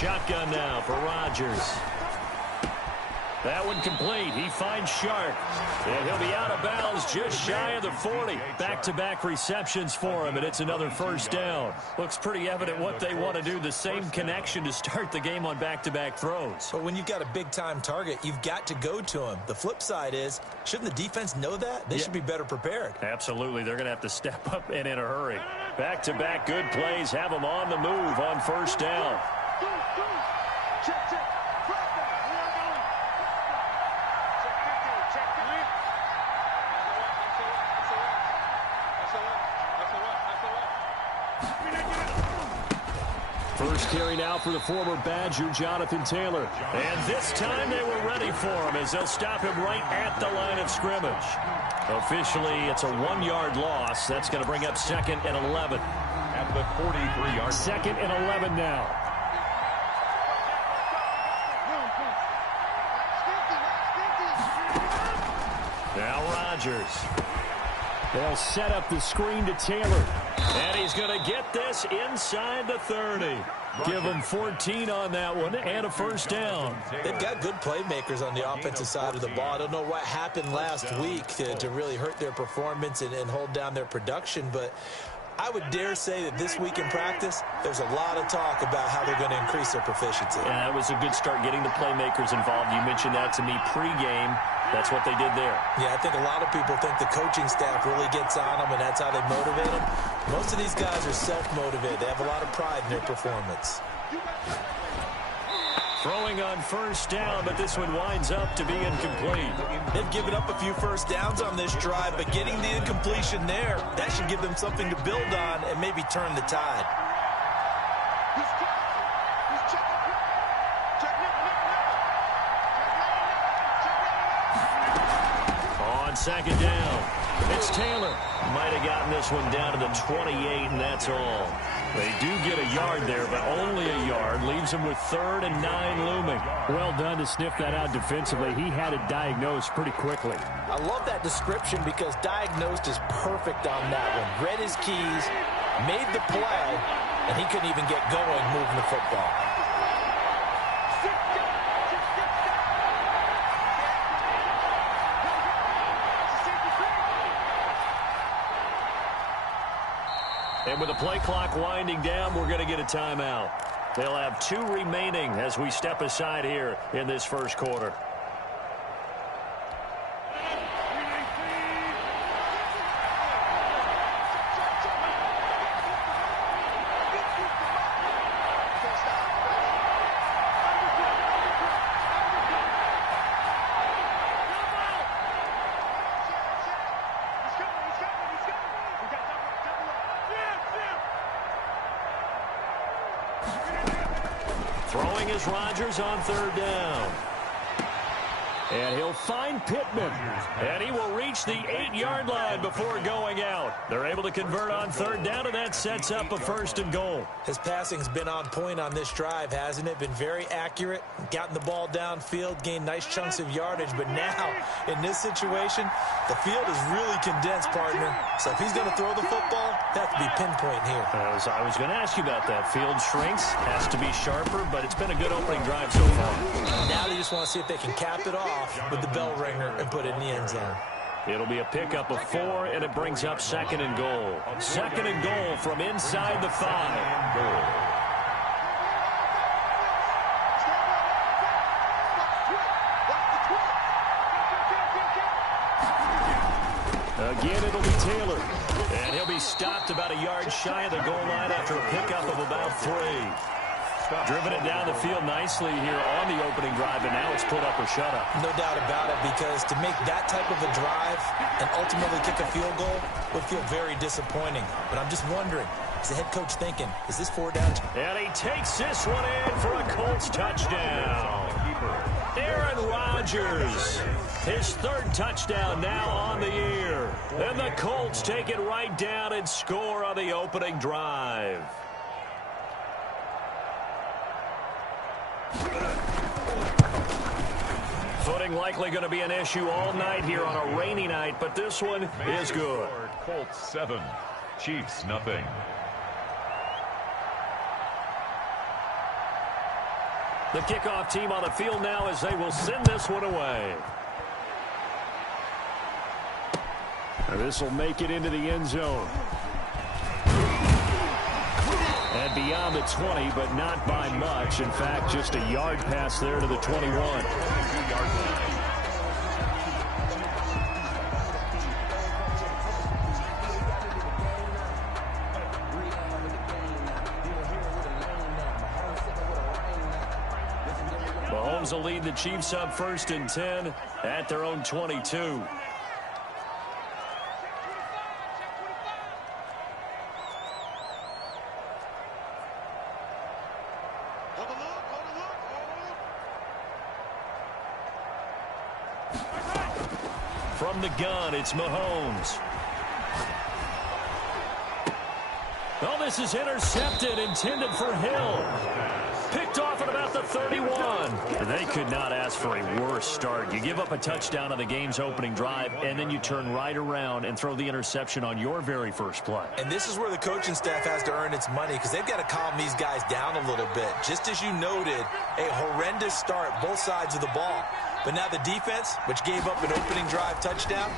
Shotgun now for Rodgers. That one complete. He finds Sharp. And he'll be out of bounds just shy of the 40. Back-to-back receptions for him, and it's another first down. Looks pretty evident what they want to do. The same connection to start the game on back-to-back throws. But when you've got a big-time target, you've got to go to him. The flip side is, shouldn't the defense know that? They should be better prepared. Absolutely. They're going to have to step up and in a hurry. Back-to-back good plays have them on the move on first down. First carry now for the former Badger, Jonathan Taylor. And this time they were ready for him as they'll stop him right at the line of scrimmage. Officially, it's a 1-yard loss. That's going to bring up 2nd and 11. At the 43-yard. 2nd and 11 now. Now Rodgers. They'll set up the screen to Taylor. And he's going to get this inside the 30. Give him 14 on that one and a first down. They've got good playmakers on the offensive side of the ball. I don't know what happened last week to really hurt their performance and hold down their production, but I would dare say that this week in practice, there's a lot of talk about how they're going to increase their proficiency. Yeah, that was a good start getting the playmakers involved. You mentioned that to me pregame. That's what they did there. Yeah, I think a lot of people think the coaching staff really gets on them, and that's how they motivate them. Most of these guys are self-motivated. They have a lot of pride in their performance. Throwing on first down, but this one winds up to be incomplete. They've given up a few first downs on this drive, but getting the incompletion there, that should give them something to build on and maybe turn the tide. Second down. It's Taylor. Might have gotten this one down to the 28, and that's all. They do get a yard there, but only a yard. Leaves them with 3rd and 9 looming. Well done to sniff that out defensively. He had it diagnosed pretty quickly. I love that description because diagnosed is perfect on that one. Read his keys, made the play, and he couldn't even get going moving the football. And with the play clock winding down, we're going to get a timeout. They'll have 2 remaining as we step aside here in this first quarter. Throwing is Rodgers on 3rd down. And he'll find Pittman. And he will reach the 8-yard line before going out. They're able to convert on 3rd down, and that sets up a 1st and goal. His passing's been on point on this drive, hasn't it? Been very accurate, gotten the ball downfield, gained nice chunks of yardage. But now, in this situation, the field is really condensed, partner. So if he's going to throw the football, that has to be pinpoint here. I was going to ask you about that. Field shrinks, has to be sharper, but it's been a good opening drive so far. Now they just want to see if they can cap it off with the bell ringer and put it in the end zone. It'll be a pickup of 4, and it brings up 2nd and goal. 2nd and goal from inside the 5. Again, it'll be Taylor. And he'll be stopped about a yard shy of the goal line after a pickup of about 3. Driven it down the field nicely here on the opening drive, and now it's put up or shut up. No doubt about it, because to make that type of a drive and ultimately kick a field goal would feel very disappointing. But I'm just wondering, is the head coach thinking, is this 4 down? And he takes this one in for a Colts touchdown. Aaron Rodgers, his 3rd touchdown now on the year. And the Colts take it right down and score on the opening drive. Footing likely going to be an issue all night here on a rainy night, but this one is good. Colts 7, Chiefs nothing. The kickoff team on the field now as they will send this one away. This will make it into the end zone. And beyond the 20, but not by much. In fact, just a yard pass there to the 21. 22-yard line. Mahomes will lead the Chiefs up 1st and 10 at their own 22. From the gun, it's Mahomes. Oh, this is intercepted, intended for Hill. Picked off at about the 31. They could not ask for a worse start. You give up a touchdown on the game's opening drive, and then you turn right around and throw the interception on your very first play. And this is where the coaching staff has to earn its money because they've got to calm these guys down a little bit. Just as you noted, a horrendous start, both sides of the ball. But now the defense, which gave up an opening drive touchdown,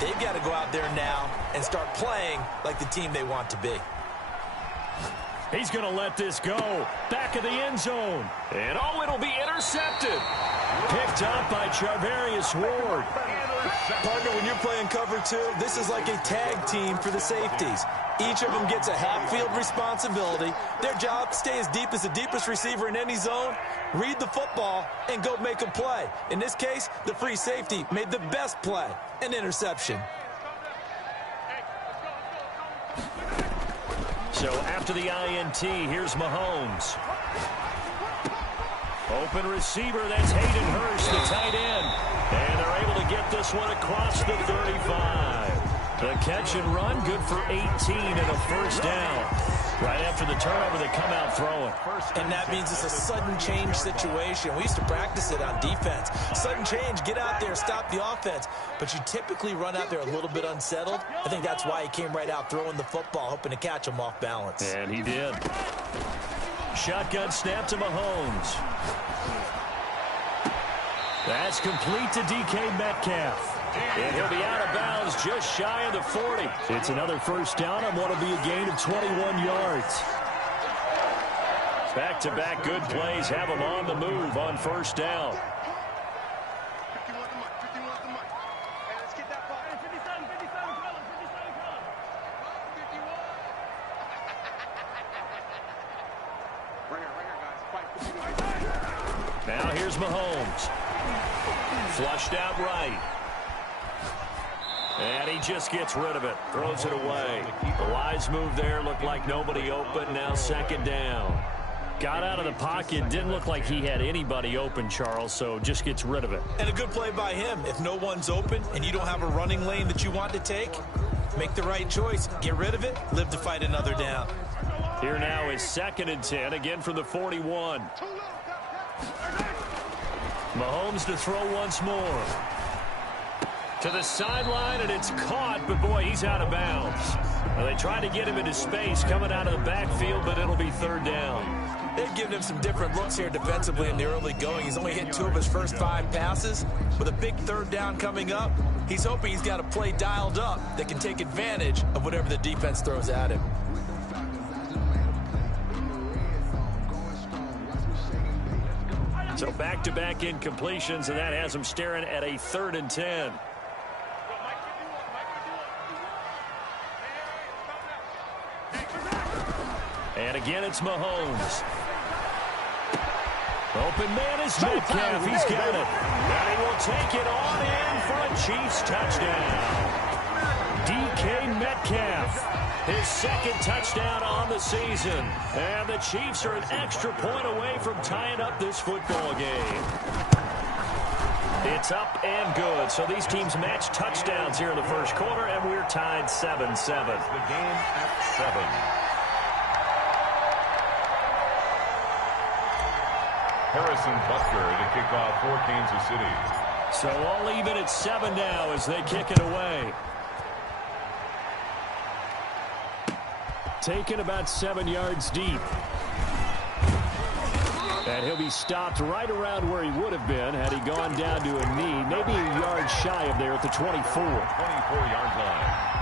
they've got to go out there now and start playing like the team they want to be. He's going to let this go. Back of the end zone. And, oh, it'll be intercepted. Picked up by Charvarius Ward. Partner, when you're playing cover two, this is like a tag team for the safeties. Each of them gets a half-field responsibility. Their job, stay as deep as the deepest receiver in any zone, read the football, and go make a play. In this case, the free safety made the best play, an interception. So after the INT, here's Mahomes. Open receiver, that's Hayden Hurst, the tight end. And they're able to get this one across the 35. The catch and run, good for 18 and a first down. Right after the turnover, they come out throwing. And that means it's a sudden change situation. We used to practice it on defense. Sudden change, get out there, stop the offense. But you typically run out there a little bit unsettled. I think that's why he came right out throwing the football, hoping to catch him off balance. And he did. Shotgun snap to Mahomes. That's complete to DK Metcalf. And he'll be out of bounds just shy of the 40. It's another first down on what will be a gain of 21 yards. Back-to-back good plays have them on the move on first down. Now here's Mahomes. Flushed out right. And he just gets rid of it. Throws it away. The wise move there. Looked like nobody open. Now second down. Got out of the pocket. Didn't look like he had anybody open, Charles, so just gets rid of it. And a good play by him. If no one's open and you don't have a running lane that you want to take, make the right choice. Get rid of it. Live to fight another down. Here now is 2nd and 10. Again from the 41. Mahomes to throw once more. To the sideline, and it's caught, but boy, he's out of bounds. Well, they tried to get him into space coming out of the backfield, but it'll be 3rd down. They've given him some different looks here defensively in the early going. He's only hit 2 of his first 5 passes. With a big 3rd down coming up, he's hoping he's got a play dialed up that can take advantage of whatever the defense throws at him. So back-to-back incompletions, and that has him staring at a 3rd and 10. And again, it's Mahomes. Open man is Metcalf. He's got it. And he will take it on in for a Chiefs touchdown. DK Metcalf, his 2nd touchdown on the season. And the Chiefs are an extra point away from tying up this football game. It's up and good. So these teams match touchdowns here in the first quarter, and we're tied 7-7. The game at 7. Harrison Butker to kick off for Kansas City. So all even at 7 now as they kick it away. Taken about 7 yards deep. And he'll be stopped right around where he would have been had he gone down to a knee, maybe a yard shy of there at the 24. 24-yard line.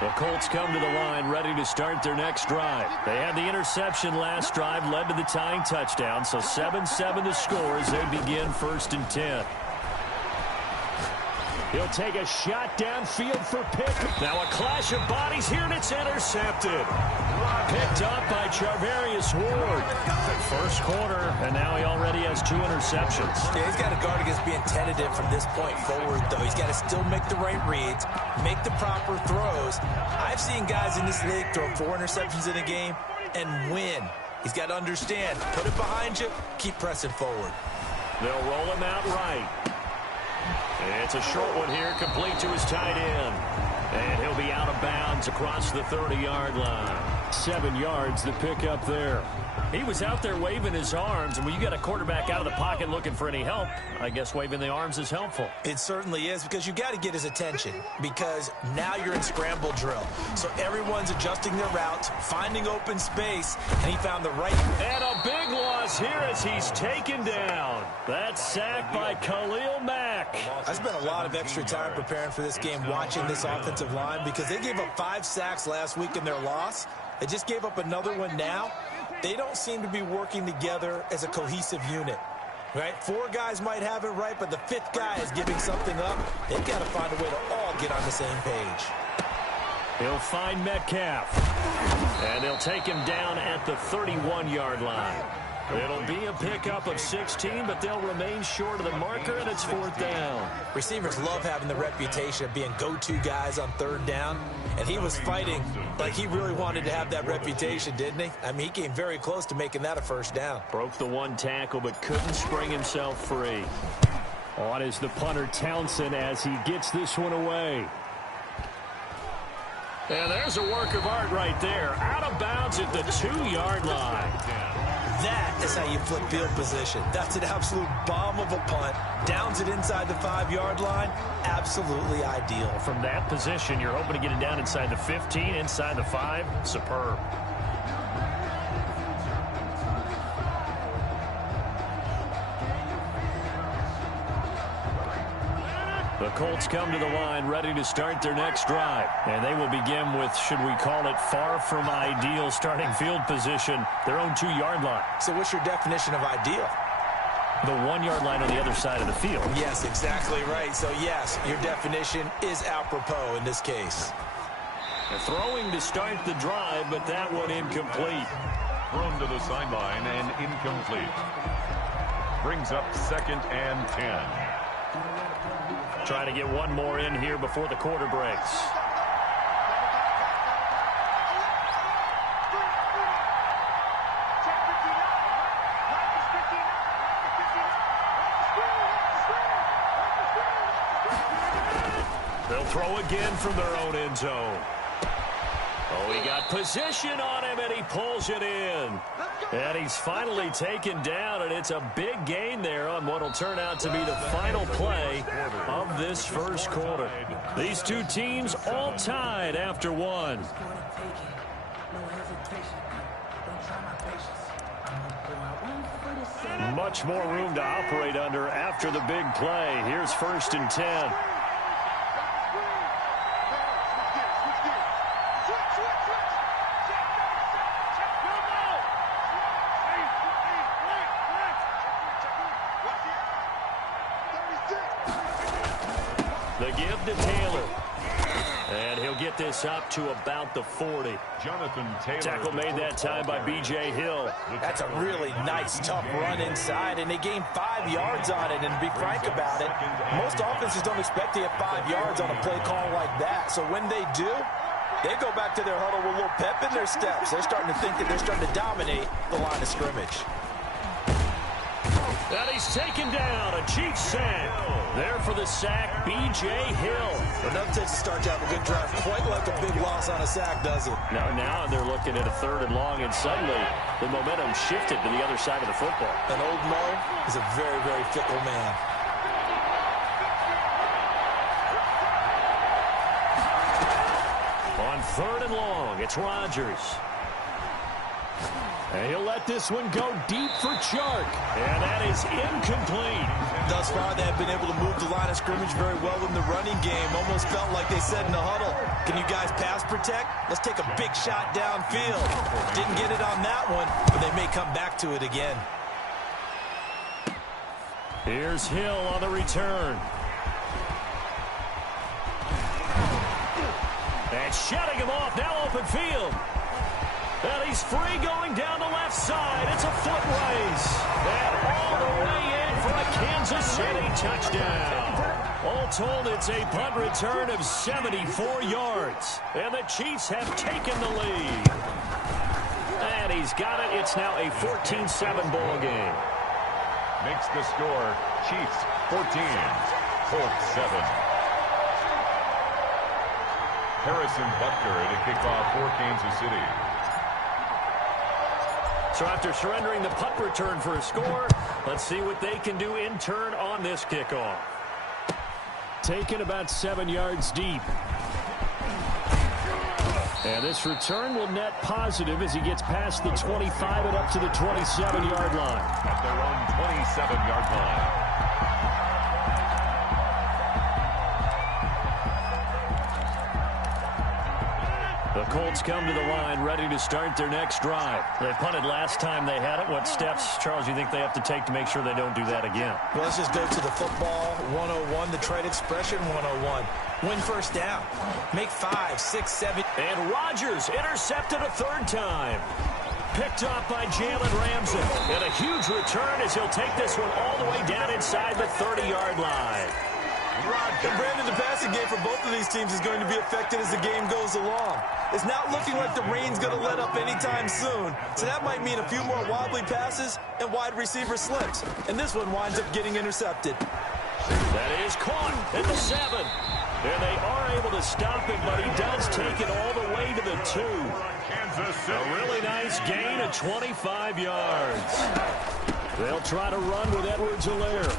The Colts come to the line ready to start their next drive. They had the interception last drive, led to the tying touchdown, so 7-7 the score as they begin 1st and 10. He'll take a shot downfield for Pitt. Now a clash of bodies here, and it's intercepted. Picked up by Charvarius Ward. First quarter, and now he already has 2 interceptions. Yeah, he's got to guard against being tentative from this point forward, though. He's got to still make the right reads, make the proper throws. I've seen guys in this league throw 4 interceptions in a game and win. He's got to understand, put it behind you, keep pressing forward. They'll roll him out right. It's a short one here, complete to his tight end. And he'll be out of bounds across the 30-yard line. 7 yards to pick up there. He was out there waving his arms, and when you got a quarterback out of the pocket looking for any help, I guess waving the arms is helpful. It certainly is, because you got to get his attention, because now you're in scramble drill. So everyone's adjusting their routes, finding open space, and he found the right. And a big loss here as he's taken down. That sack by Khalil Mack. I spent a lot of extra time preparing for this game, watching this offensive line, because they gave up 5 sacks last week in their loss. They just gave up another one now. They don't seem to be working together as a cohesive unit, right? 4 guys might have it right, but the 5th guy is giving something up. They've got to find a way to all get on the same page. He'll find Metcalf, and they'll take him down at the 31-yard line. It'll be a pickup of 16, but they'll remain short of the marker, and it's 4th down. Receivers love having the reputation of being go-to guys on 3rd down, and he was fighting like he really wanted to have that reputation, didn't he? I mean, he came very close to making that a 1st down. Broke the 1 tackle, but couldn't spring himself free. On is the punter, Townsend, as he gets this one away. And there's a work of art right there. Out of bounds at the 2-yard line. That is how you flip field position. That's an absolute bomb of a punt. Downs it inside the 5-yard line. Absolutely ideal. From that position, you're hoping to get it down inside the 15, inside the 5. Superb. The Colts come to the line ready to start their next drive. And they will begin with, should we call it, far from ideal starting field position, their own 2-yard line. So what's your definition of ideal? The 1-yard line on the other side of the field. Yes, exactly right. So, yes, your definition is apropos in this case. Throwing to start the drive, but that one incomplete. Thrown to the sideline and incomplete. Brings up 2nd and 10. Trying to get one more in here before the quarter breaks. They'll throw again from their own end zone. Oh, he got position on him, and he pulls it in. And he's finally taken down, and it's a big gain there on what will turn out to be the final play of this first quarter. These 2 teams all tied after 1. Much more room to operate under after the big play. Here's 1st and 10. The give to Taylor. And he'll get this up to about the 40. Jonathan Taylor. Tackle made that time by B.J. Hill. That's a really nice, tough run inside, and they gained 5 yards on it. And to be frank about it, most offenses don't expect to get 5 yards on a play call like that. So when they do, they go back to their huddle with a little pep in their steps. They're starting to think that they're starting to dominate the line of scrimmage. And he's taken down. A Chiefs sack. There for the sack, B.J. Hill. Enough takes to start to have a good drive. Quite like a big loss on a sack, does it? Now they're looking at a 3rd and long, and suddenly the momentum shifted to the other side of the football. And old Mo is a very, very fickle man. On 3rd and long, it's Rodgers. And he'll let this one go deep for Chark. And that is incomplete. Thus far, they have been able to move the line of scrimmage very well in the running game. Almost felt like they said in the huddle, can you guys pass protect? Let's take a big shot downfield. Didn't get it on that one, but they may come back to it again. Here's Hill on the return. And shutting him off, now open field. And he's free going down the left side. It's a foot race. And all the way in for a Kansas City touchdown. All told, it's a punt return of 74 yards. And the Chiefs have taken the lead. And he's got it. It's now a 14-7 ball game. Makes the score Chiefs 14, Colts 7. Harrison Butker to kick off for Kansas City. So after surrendering the punt return for a score, let's see what they can do in turn on this kickoff. Taken about 7 yards deep. And this return will net positive as he gets past the 25 and up to the 27-yard line. At their own 27-yard line. The Colts come to the line ready to start their next drive. They punted last time they had it. What steps, Charles, you think they have to take to make sure they don't do that again? Well, let's just go to the football 101, the trade expression 101. Win first down. Make 5, 6, 7. And Rodgers intercepted a third time. Picked off by Jalen Ramsey. And a huge return as he'll take this one all the way down inside the 30-yard line. And Brandon, the passing game for both of these teams is going to be affected as the game goes along. It's not looking like the rain's going to let up anytime soon. So that might mean a few more wobbly passes and wide receiver slips. And this one winds up getting intercepted. That is caught at the 7. And they are able to stop him, but he does take it all the way to the 2. A really nice gain of 25 yards. They'll try to run with Edwards-Helaire.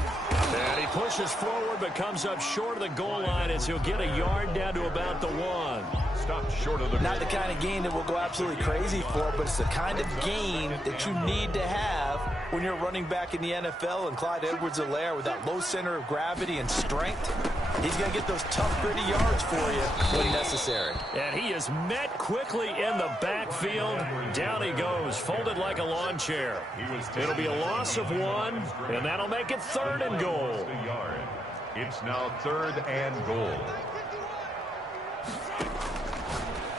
And he pushes forward but comes up short of the goal line as he'll get a yard down to about the 1. Stopped short of the Not the kind of gain that we'll go absolutely crazy for, but it's the kind of gain that you need to have when you're running back in the NFL. And Clyde Edwards-Helaire with that low center of gravity and strength, he's going to get those tough, gritty yards for you when necessary. And he is met quickly in the backfield. Down he goes, folded like a lawn chair. It'll be a loss of 1, and that'll make it 3rd and goal. It's now 3rd and goal.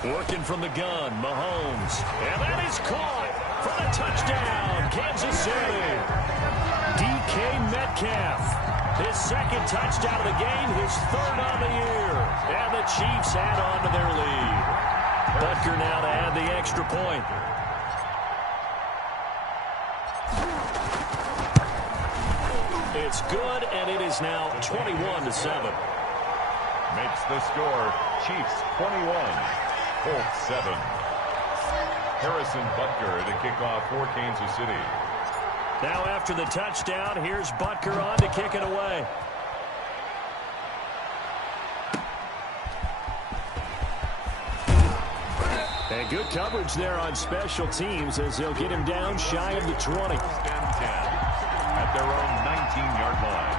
Working from the gun, Mahomes. And that is caught for the touchdown, Kansas City. DK Metcalf. His 2nd touchdown of the game, his 3rd on the year. And the Chiefs add on to their lead. Butker now to add the extra point. It's good, and it is now 21-7. Makes the score Chiefs 21, Colts 7. Harrison Butker to kick off for Kansas City. Now after the touchdown, here's Butker on to kick it away. And good coverage there on special teams as they'll get him down shy of the 20. 10 at their own 19-yard line.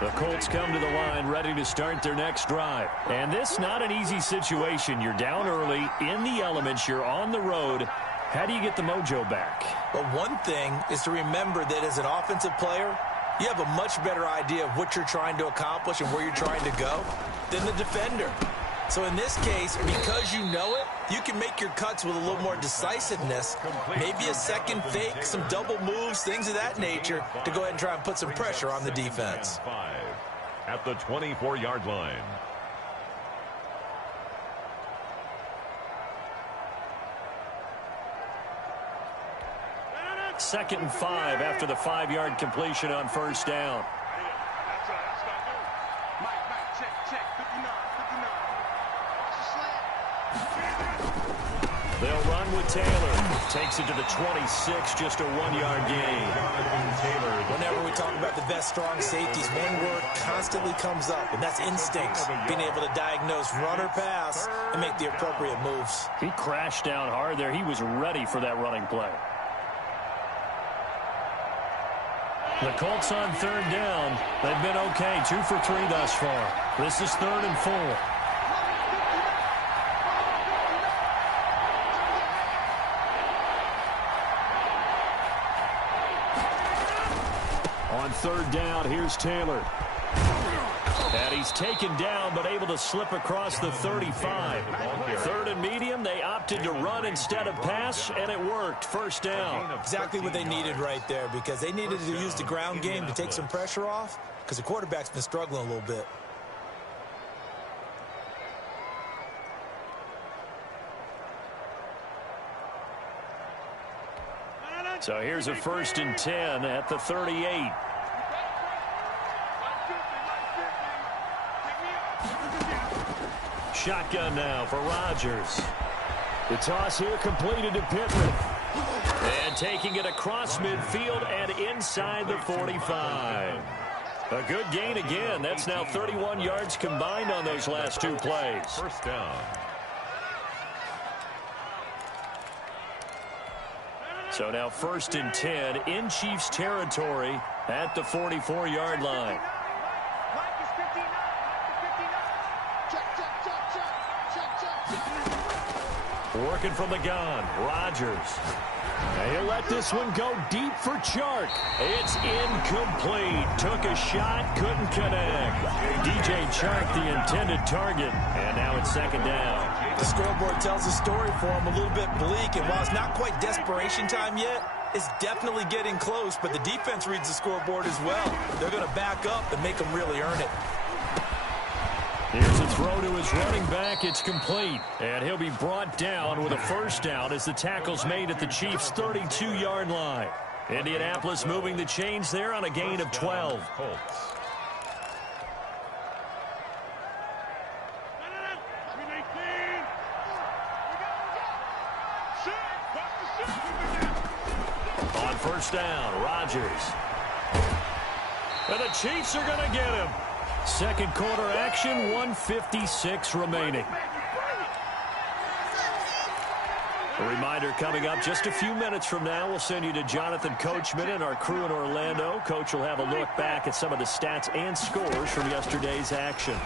The Colts come to the line ready to start their next drive. And this not an easy situation. You're down early, in the elements, you're on the road. How do you get the mojo back? Well, one thing is to remember that as an offensive player, you have a much better idea of what you're trying to accomplish and where you're trying to go than the defender. So in this case, because you know it, you can make your cuts with a little more decisiveness, maybe a second fake, some double moves, things of that nature, to go ahead and try and put some pressure on the defense. 5 at the 24-yard line. Second and 5 after the 5-yard completion on first down. They'll run with Taylor. Takes it to the 26, just a 1-yard gain. Whenever we talk about the best strong safeties, one word constantly instantly comes up, and that's instincts, being able to diagnose run or pass and make the appropriate moves. He crashed down hard there. He was ready for that running play. The Colts on third down. They've been okay, 2 for 3 thus far. This is 3rd and 4. On third down, here's Taylor. And he's taken down, but able to slip across the 35. 3rd and medium, they opted to run instead of pass, and it worked. First down. Exactly what they needed right there, because they needed to use the ground game to take some pressure off, because the quarterback's been struggling a little bit. So here's a 1st and 10 at the 38. Shotgun now for Rodgers. The toss here completed to Pittman. And taking it across midfield and inside the 45. A good gain again. That's now 31 yards combined on those last 2 plays. First down. So now 1st and 10 in Chiefs territory at the 44-yard line. Working from the gun, Rodgers. He'll let this one go deep for Chark. It's incomplete. Took a shot, couldn't connect. DJ Chark, the intended target, and now it's 2nd down. The scoreboard tells a story for him, a little bit bleak, and while it's not quite desperation time yet, it's definitely getting close, but the defense reads the scoreboard as well. They're going to back up and make them really earn it. Here's a throw to his running back. It's complete. And he'll be brought down with a 1st down as the tackle's made at the Chiefs' 32-yard line. Indianapolis moving the chains there on a gain of 12. On 1st down, Rodgers. And the Chiefs are going to get him. 2nd quarter action, 1:56 remaining. A reminder coming up just a few minutes from now. We'll send you to Jonathan Coachman and our crew in Orlando. Coach will have a look back at some of the stats and scores from yesterday's action.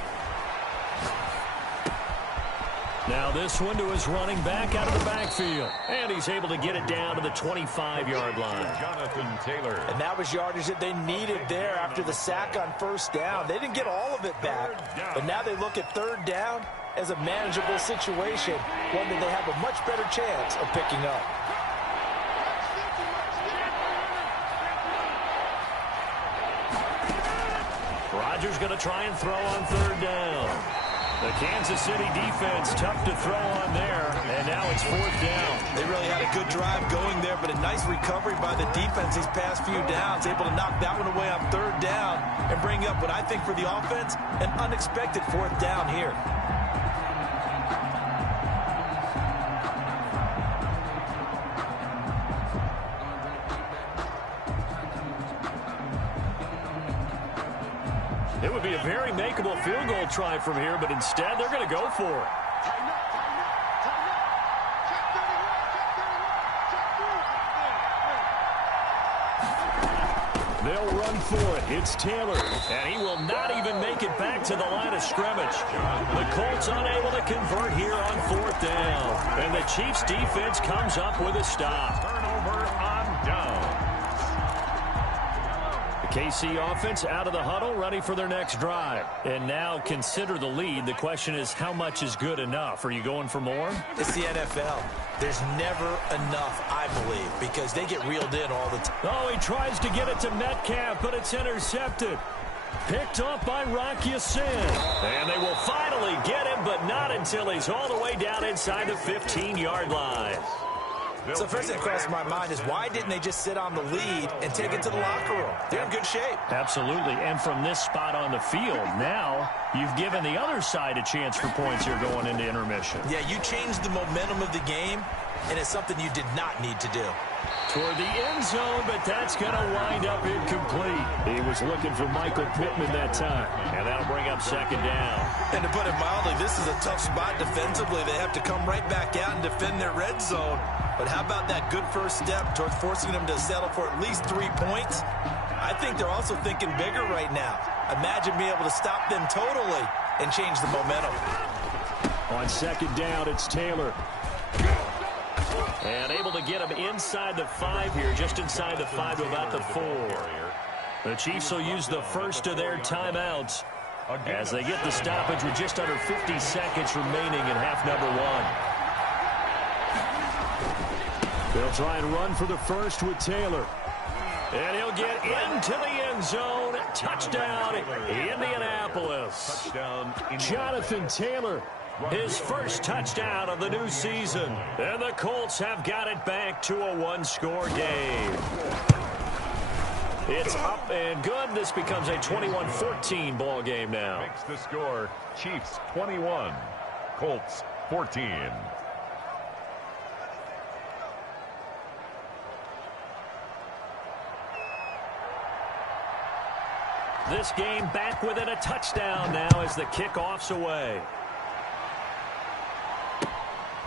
Now this one to his running back out of the backfield. And he's able to get it down to the 25-yard line. Jonathan Taylor. And that was yardage that they needed there after the sack on 1st down. They didn't get all of it back, but now they look at 3rd down as a manageable situation, one that they have a much better chance of picking up. Rodgers going to try and throw on 3rd down. The Kansas City defense tough to throw on there, and now it's 4th down. They really had a good drive going there, but a nice recovery by the defense these past few downs, able to knock that one away on 3rd down and bring up what I think for the offense, an unexpected 4th down here. It would be a very makeable field goal try from here, but instead they're going to go for it. They'll run for it. It's Taylor, and he will not even make it back to the line of scrimmage. The Colts unable to convert here on 4th down, and the Chiefs defense comes up with a stop. Turnover on down. KC offense out of the huddle, ready for their next drive. And now consider the lead. The question is, how much is good enough? Are you going for more? It's the NFL. There's never enough, I believe, because they get reeled in all the time. Oh, he tries to get it to Metcalf, but it's intercepted. Picked up by Rocky Sin. And they will finally get him, but not until he's all the way down inside the 15-yard line. So first thing that crosses my mind is, why didn't they just sit on the lead and take it to the locker room? They're in good shape. Absolutely. And from this spot on the field, now you've given the other side a chance for points here going into intermission. Yeah, you changed the momentum of the game, and it's something you did not need to do. Toward the end zone, but that's going to wind up incomplete. He was looking for Michael Pittman that time, and that'll bring up second down. And to put it mildly, this is a tough spot defensively. They have to come right back out and defend their red zone. But how about that good first step towards forcing them to settle for at least 3 points? I think they're also thinking bigger right now. Imagine being able to stop them totally and change the momentum. On second down, it's Taylor. And able to get him inside the 5 here, just inside the 5 to about the 4. The Chiefs will use the first of their timeouts as they get the stoppage with just under 50 seconds remaining in half number 1. They'll try and run for the first with Taylor. And he'll get into the end zone. Touchdown, Indianapolis. Touchdown, Jonathan Taylor, his first touchdown of the new season. And the Colts have got it back to a one-score game. It's up and good. This becomes a 21-14 ball game now. Makes the score Chiefs 21, Colts 14. This game back within a touchdown now as the kickoff's away.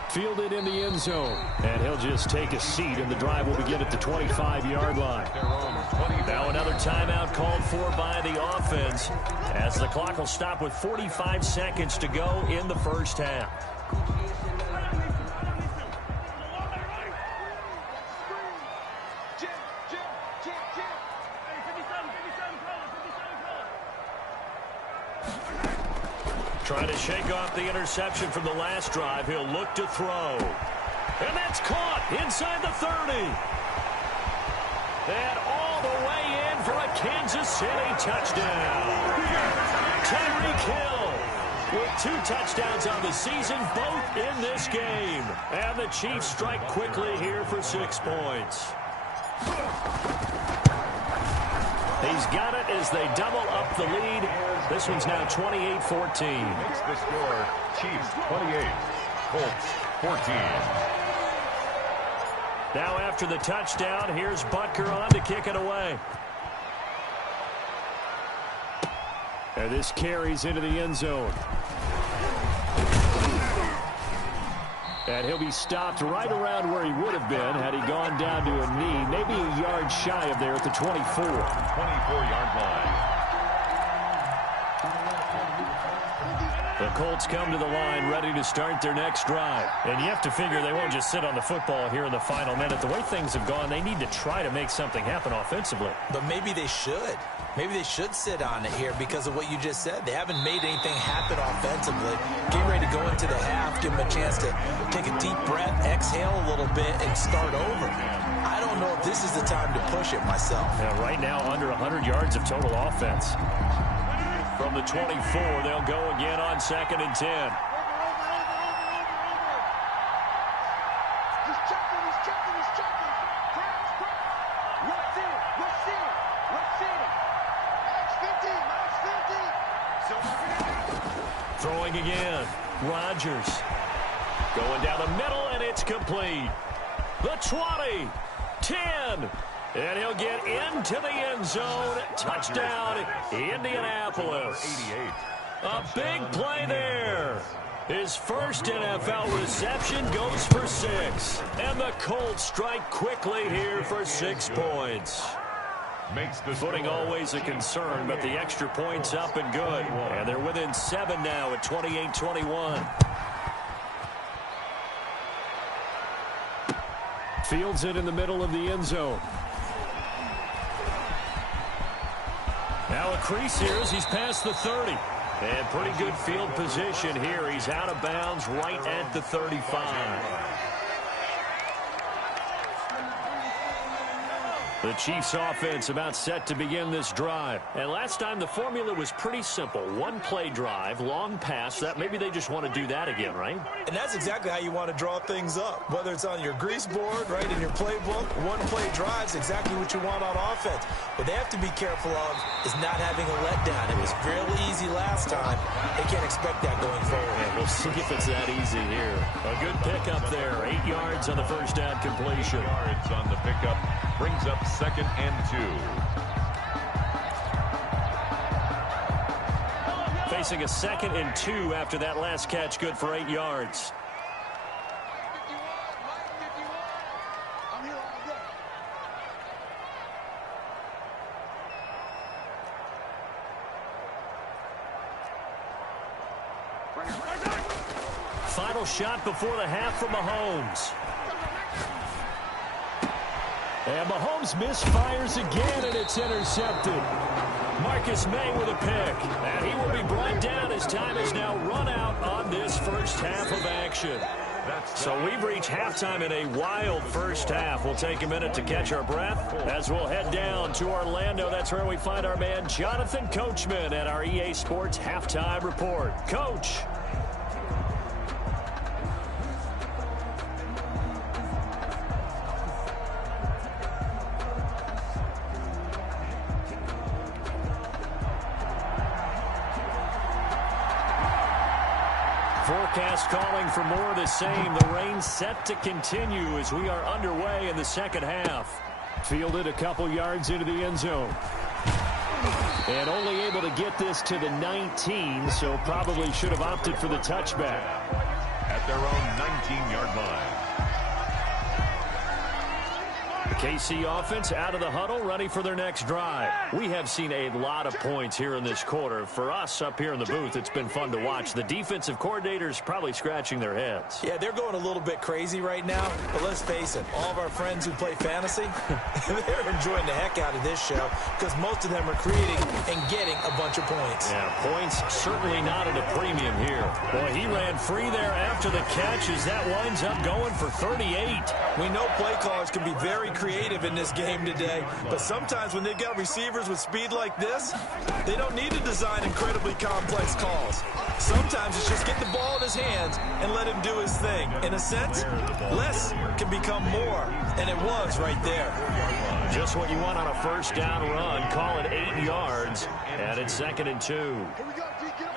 Fielded in the end zone. And he'll just take a seat, and the drive will begin at the 25-yard line. Now another timeout called for by the offense as the clock will stop with 45 seconds to go in the first half. Trying to shake off the interception from the last drive. He'll look to throw. And that's caught inside the 30. And all the way in for a Kansas City touchdown. Tyreek Hill with 2 touchdowns on the season, both in this game. And the Chiefs strike quickly here for 6 points. He's got it as they double up the lead. This one's now 28-14. Makes the score Chiefs 28, Colts 14. Now after the touchdown, here's Butker on to kick it away. And this carries into the end zone. And he'll be stopped right around where he would have been had he gone down to a knee, maybe a yard shy of there at the 24. 24-yard line. The Colts come to the line ready to start their next drive. And you have to figure they won't just sit on the football here in the final minute. The way things have gone, they need to try to make something happen offensively. But maybe they should. Maybe they should sit on it here because of what you just said. They haven't made anything happen offensively. Getting ready to go into the half, give them a chance to take a deep breath, exhale a little bit, and start over. I don't know if this is the time to push it myself. Yeah, right now, under 100 yards of total offense. From the 24, they'll go again on 2nd and 10. Throwing again. Rodgers. Going down the middle, and it's complete. The 20. 10. And he'll get into the end zone. Touchdown, Indianapolis. 88. A big play there. His first NFL reception goes for 6. And the Colts strike quickly here for 6 points. Makes the Footing score. always a concern, but the extra point's up and good. And they're within 7 now at 28-21. Fields it in the middle of the end zone. Now a crease here as he's past the 30. And pretty good field position here. He's out of bounds right at the 35. The Chiefs offense about set to begin this drive. And last time the formula was pretty simple. One play drive, long pass. That maybe they just want to do that again, right? And that's exactly how you want to draw things up. Whether it's on your grease board, right, in your playbook, one play drive's exactly what you want on offense. What they have to be careful of is not having a letdown. It was fairly easy last time. They can't expect that going forward. And we'll see if it's that easy here. A good pickup there. 8 yards on the first down completion. 8 yards on the pickup. Brings up 2nd and 2. Facing a 2nd and 2 after that last catch, good for 8 yards. Final shot before the half from Mahomes. And Mahomes misfires again, and it's intercepted. Marcus May with a pick. And he will be brought down as time is now run out on this first half of action. So we've reached halftime in a wild first half. We'll take a minute to catch our breath as we'll head down to Orlando. That's where we find our man Jonathan Coachman at our EA Sports Halftime Report. Coach. Forecast calling for more of the same. The rain set to continue as we are underway in the second half. Fielded a couple yards into the end zone. And only able to get this to the 19, so probably should have opted for the touchback. At their own 19-yard line. The KC offense out of the huddle, ready for their next drive. We have seen a lot of points here in this quarter. For us up here in the booth, it's been fun to watch. The defensive coordinators probably scratching their heads. Yeah, they're going a little bit crazy right now, but let's face it, all of our friends who play fantasy, they're enjoying the heck out of this show because most of them are creating and getting a bunch of points. Yeah, points certainly not at a premium here. Boy, he ran free there after the catch as that winds up going for 38. We know play callers can be very creative in this game today, but sometimes when they've got receivers with speed like this, they don't need to design incredibly complex calls. Sometimes it's just get the ball in his hands and let him do his thing. In a sense, less can become more, and it was right there. Just what you want on a first down run. Call it 8 yards, and it's 2nd and 2. Here we go, G. Get him.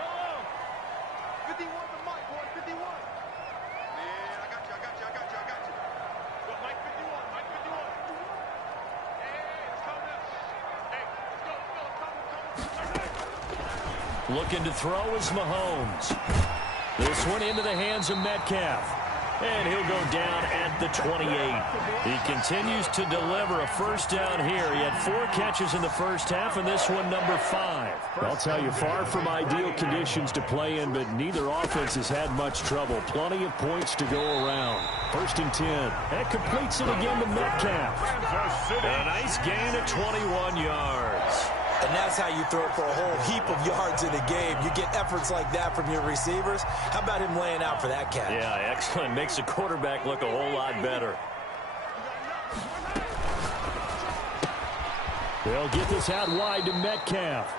51 to Mike, boy. 51. Yeah, I got you. Go, Mike 51. Mike 51. Hey, it's coming up. Hey, let's go. Looking to throw is Mahomes. This one into the hands of Metcalf. And he'll go down at the 28. He continues to deliver a first down here. He had 4 catches in the first half, and this one number 5. I'll tell you, far from ideal conditions to play in, but neither offense has had much trouble. Plenty of points to go around. 1st and 10. That completes it again to Metcalf. A nice gain of 21 yards. And that's how you throw for a whole heap of yards in a game. You get efforts like that from your receivers. How about him laying out for that catch? Yeah, excellent. Makes the quarterback look a whole lot better. They'll get this out wide to Metcalf.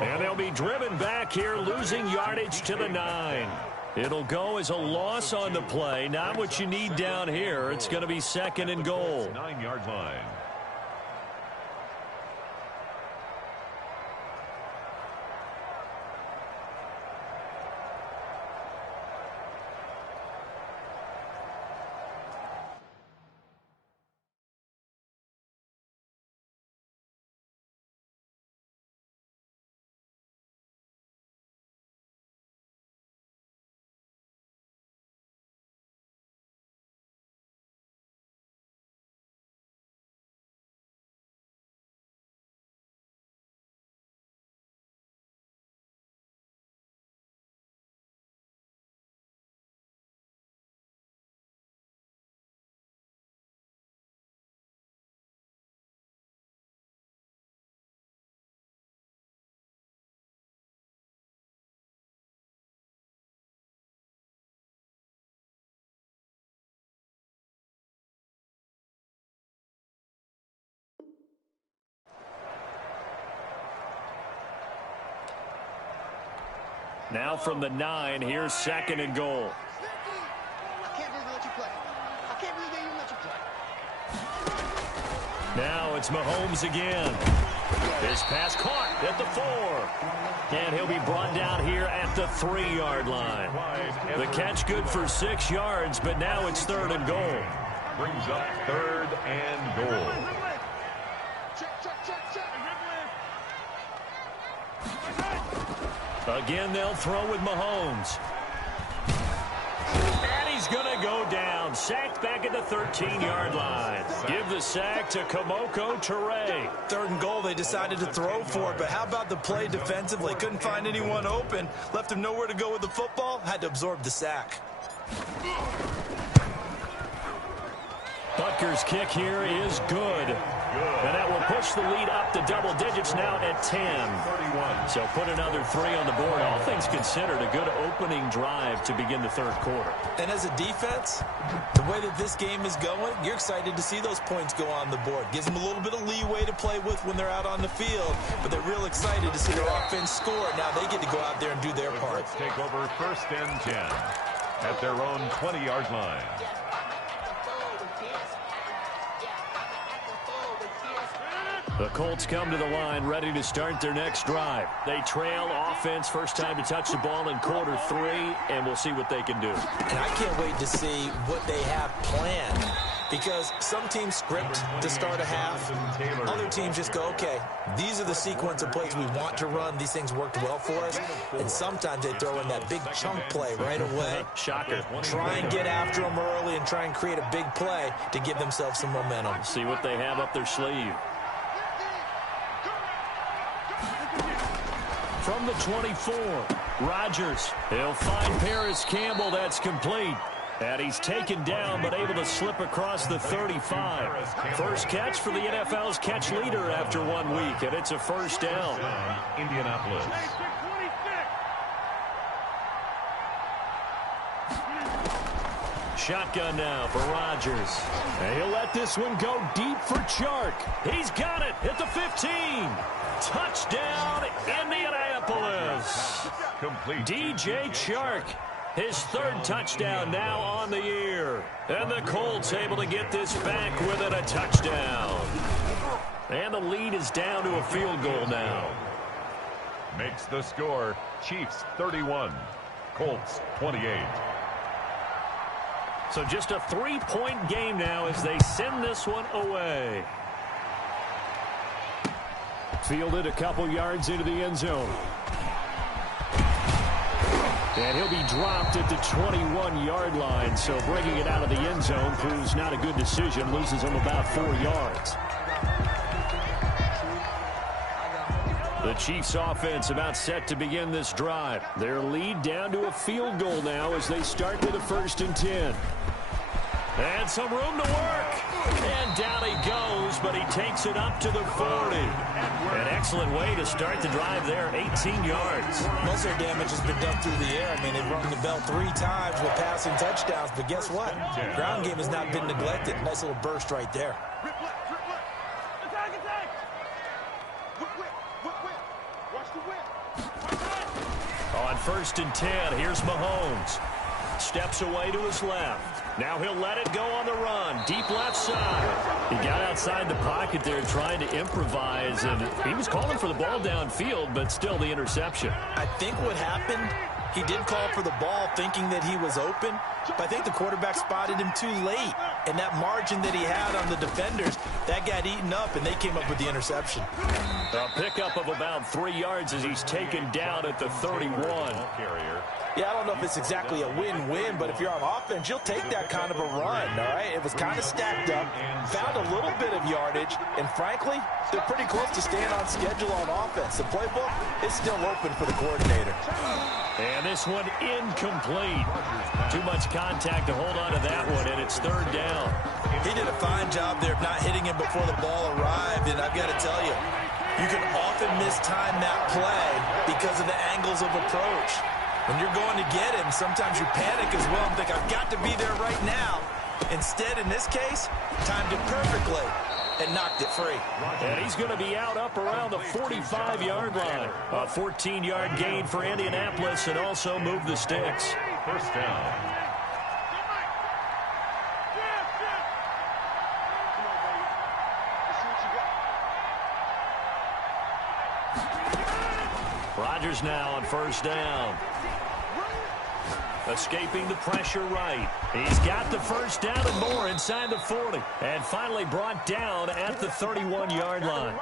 And they'll be driven back here, losing yardage to the 9. It'll go as a loss on the play. Not what you need down here. It's going to be 2nd and goal. 9-yard line. Now from the 9, here's 2nd and goal. I can't believe they let you play. I can't believe they even let you play. Now it's Mahomes again. This pass caught at the 4. And he'll be brought down here at the 3-yard line. The catch good for 6 yards, but now it's 3rd and goal. Brings up 3rd and goal. Again, they'll throw with Mahomes. And he's going to go down. Sacked back at the 13-yard line. Give the sack to Kamoko Toure. 3rd and goal, they decided to throw for it, but how about the play defensively? Couldn't find anyone open. Left him nowhere to go with the football. Had to absorb the sack. Butker's kick here is good. And that will push the lead up to double digits now at 10. So put another 3 on the board. All things considered, a good opening drive to begin the 3rd quarter. And as a defense, the way that this game is going, you're excited to see those points go on the board. Gives them a little bit of leeway to play with when they're out on the field, but they're real excited to see their offense score. Now they get to go out there and do their part. Let's take over 1st and 10 at their own 20-yard line. The Colts come to the line ready to start their next drive. They trail offense, first time to touch the ball in quarter 3, and we'll see what they can do. And I can't wait to see what they have planned, because some teams script to start a half. Other teams just go, okay, these are the sequence of plays we want to run. These things worked well for us. And sometimes they throw in that big chunk play right away. Shocker. Try and get after them early and try and create a big play to give themselves some momentum. See what they have up their sleeve. From the 24, Rodgers. He'll find Paris Campbell. That's complete. And he's taken down, but able to slip across the 35. First catch for the NFL's catch leader after 1 week, and it's a first down. Indianapolis. Shotgun now for Rodgers. And he'll let this one go deep for Chark. He's got it at the 15. Touchdown, Indianapolis. Complete. DJ Chark, his 3rd touchdown now on the year. And the Colts able to get this back within a touchdown. And the lead is down to a field goal now. Makes the score Chiefs 31, Colts 28. So just a 3-point game now as they send this one away. Fielded a couple yards into the end zone. And he'll be dropped at the 21-yard line. So bringing it out of the end zone proves not a good decision. Loses him about 4 yards. The Chiefs offense about set to begin this drive. Their lead down to a field goal now as they start with a 1st and 10. And some room to work. And down he goes, but he takes it up to the 40. An excellent way to start the drive there, 18 yards. Most of their damage has been done through the air. I mean, they've rung the bell 3 times with passing touchdowns, but guess what? Ground game has not been neglected. Nice little burst right there. On 1st and 10, here's Mahomes. Steps away to his left. Now he'll let it go on the run. Deep left side. He got outside the pocket there trying to improvise, and he was calling for the ball downfield, but still the interception. I think what happened, he did call for the ball thinking that he was open, but I think the quarterback spotted him too late. And that margin that he had on the defenders, that got eaten up, and they came up with the interception. A pickup of about 3 yards as he's taken down at the 31. Yeah, I don't know if it's exactly a win-win, but if you're on offense, you'll take that kind of a run, all right? It was kind of stacked up, found a little bit of yardage, and frankly, they're pretty close to staying on schedule on offense. The playbook is still open for the coordinator. And this one incomplete. Too much contact to hold on to that one, and it's 3rd down. He did a fine job there of not hitting him before the ball arrived, and I've got to tell you, you can often mistime that play because of the angles of approach. When you're going to get him, sometimes you panic as well and think, I've got to be there right now. Instead, in this case, timed it perfectly. and knocked it free. And he's going to be out up around the 45-yard line. A 14-yard gain for Indianapolis and also move the sticks. First down. Rodgers now on first down. Escaping the pressure right. He's got the first down and more inside the 40. And finally brought down at the 31-yard line.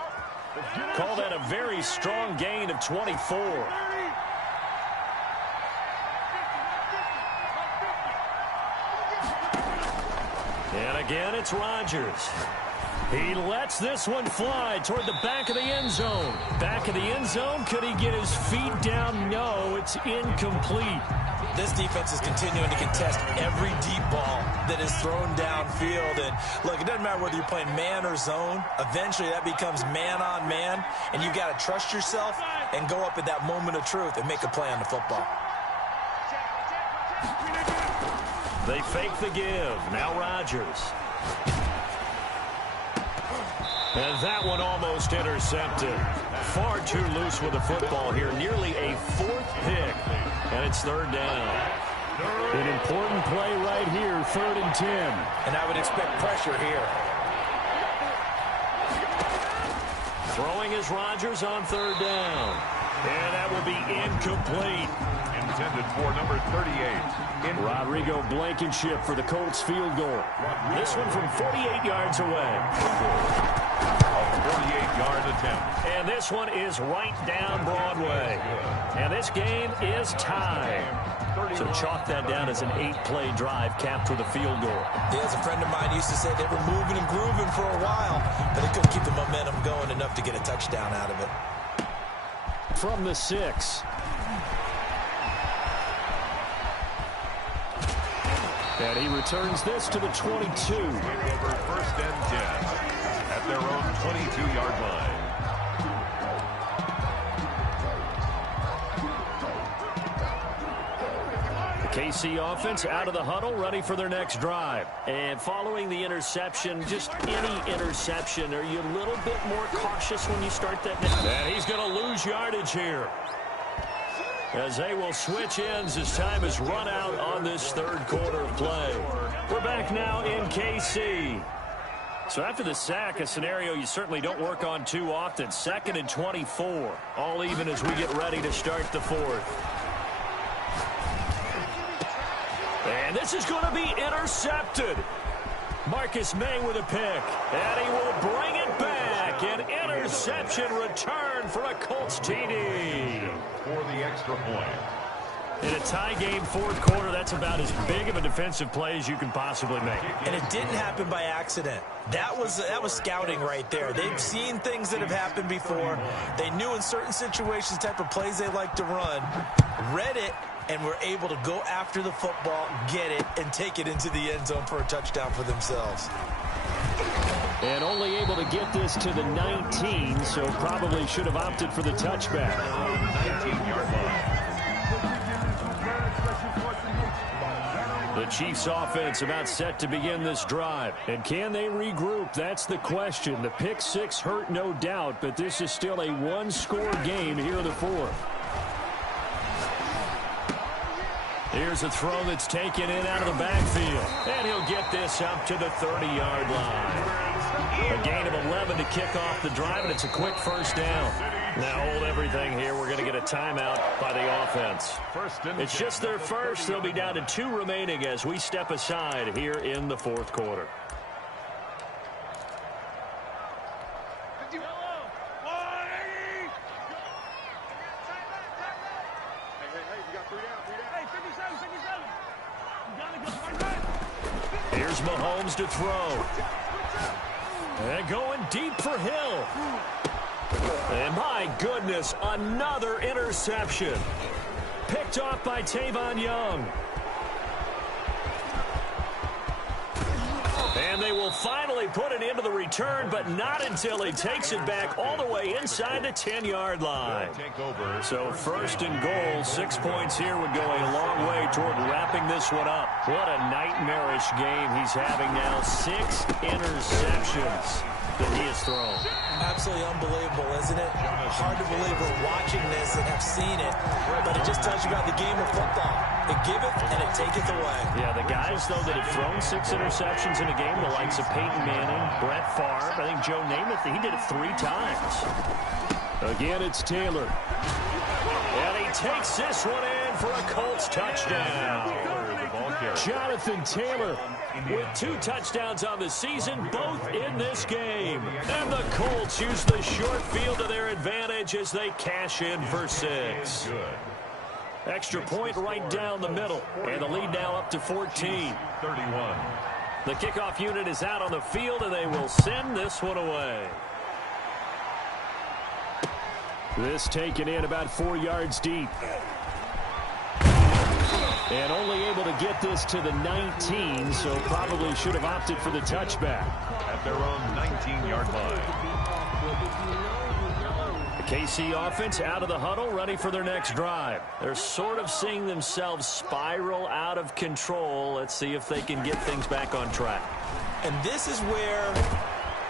Call that a very strong gain of 24. And again, it's Rodgers. He lets this one fly toward the back of the end zone. Back of the end zone. Could he get his feet down? No, it's incomplete. This defense is continuing to contest every deep ball that is thrown downfield. And look, it doesn't matter whether you're playing man or zone. Eventually, that becomes man on man. And you got to trust yourself and go up at that moment of truth and make a play on the football. They fake the give. Now Rodgers. And that one almost intercepted. Far too loose with the football here. Nearly a fourth pick. And it's third down. An important play right here, 3rd and 10. And I would expect pressure here. Throwing is Rodgers on 3rd down. And that will be incomplete. Intended for number 38. Rodrigo Blankenship for the Colts field goal. This one from 48 yards away. A 48-yard attempt. And this one is right down Broadway. And this game is tied. So chalk that down as an 8-play drive capped with a field goal. Yeah, as a friend of mine used to say, they were moving and grooving for a while, but they couldn't keep the momentum going enough to get a touchdown out of it. From the 6. And he returns this to the 22. Over 1st and 10 at their own 22-yard line. The KC offense out of the huddle, ready for their next drive. And following the interception, just any interception, are you a little bit more cautious when you start that? And he's going to lose yardage here, as they will switch ends as time has run out on this 3rd quarter of play. We're back now in KC. So after the sack, a scenario you certainly don't work on too often. 2nd and 24. All even as we get ready to start the 4th. And this is going to be intercepted. Marcus May with a pick. And he will bring it back. An interception return for a Colts TD. For the extra point. In a tie game 4th quarter, that's about as big of a defensive play as you can possibly make. And it didn't happen by accident. That was scouting right there. They've seen things that have happened before. They knew in certain situations the type of plays they like to run, read it, and were able to go after the football, get it, and take it into the end zone for a touchdown for themselves. And only able to get this to the 19, so probably should have opted for the touchback. 19-yard line. The Chiefs offense about set to begin this drive. And can they regroup? That's the question. The pick 6 hurt, no doubt, but this is still a 1-score game here in the 4th. Here's a throw that's taken in out of the backfield. And he'll get this up to the 30-yard line. A gain of 11 to kick off the drive, and it's a quick first down. Now hold everything here. We're going to get a timeout by the offense. It's just their first. They'll be down to 2 remaining as we step aside here in the 4th quarter. Here's Mahomes to throw. And going deep for Hill. And my goodness, another interception. Picked off by Tavon Young. And they will finally put it into the return, but not until he takes it back all the way inside the 10-yard line. So 1st and goal, 6 points here would go a long way toward wrapping this one up. What a nightmarish game he's having now. 6 interceptions. that he has thrown. Absolutely unbelievable, isn't it? Hard to believe we're watching this and have seen it, but it just tells you about the game of football. It giveth and it taketh away. Yeah, the guys, though, that have thrown 6 interceptions in a game, the likes of Peyton Manning, Brett Favre, I think Joe Namath, he did it 3 times. Again, it's Taylor. And he takes this one in for a Colts touchdown. Jonathan Taylor with 2 touchdowns on the season, both in this game. And the Colts use the short field to their advantage as they cash in for 6. Extra point right down the middle. And the lead now up to 14. 31. The kickoff unit is out on the field, and they will send this one away. This taken in about 4 yards deep. And only able to get this to the 19, so probably should have opted for the touchback. At their own 19-yard line. The KC offense out of the huddle, ready for their next drive. They're sort of seeing themselves spiral out of control. Let's see if they can get things back on track. And this is where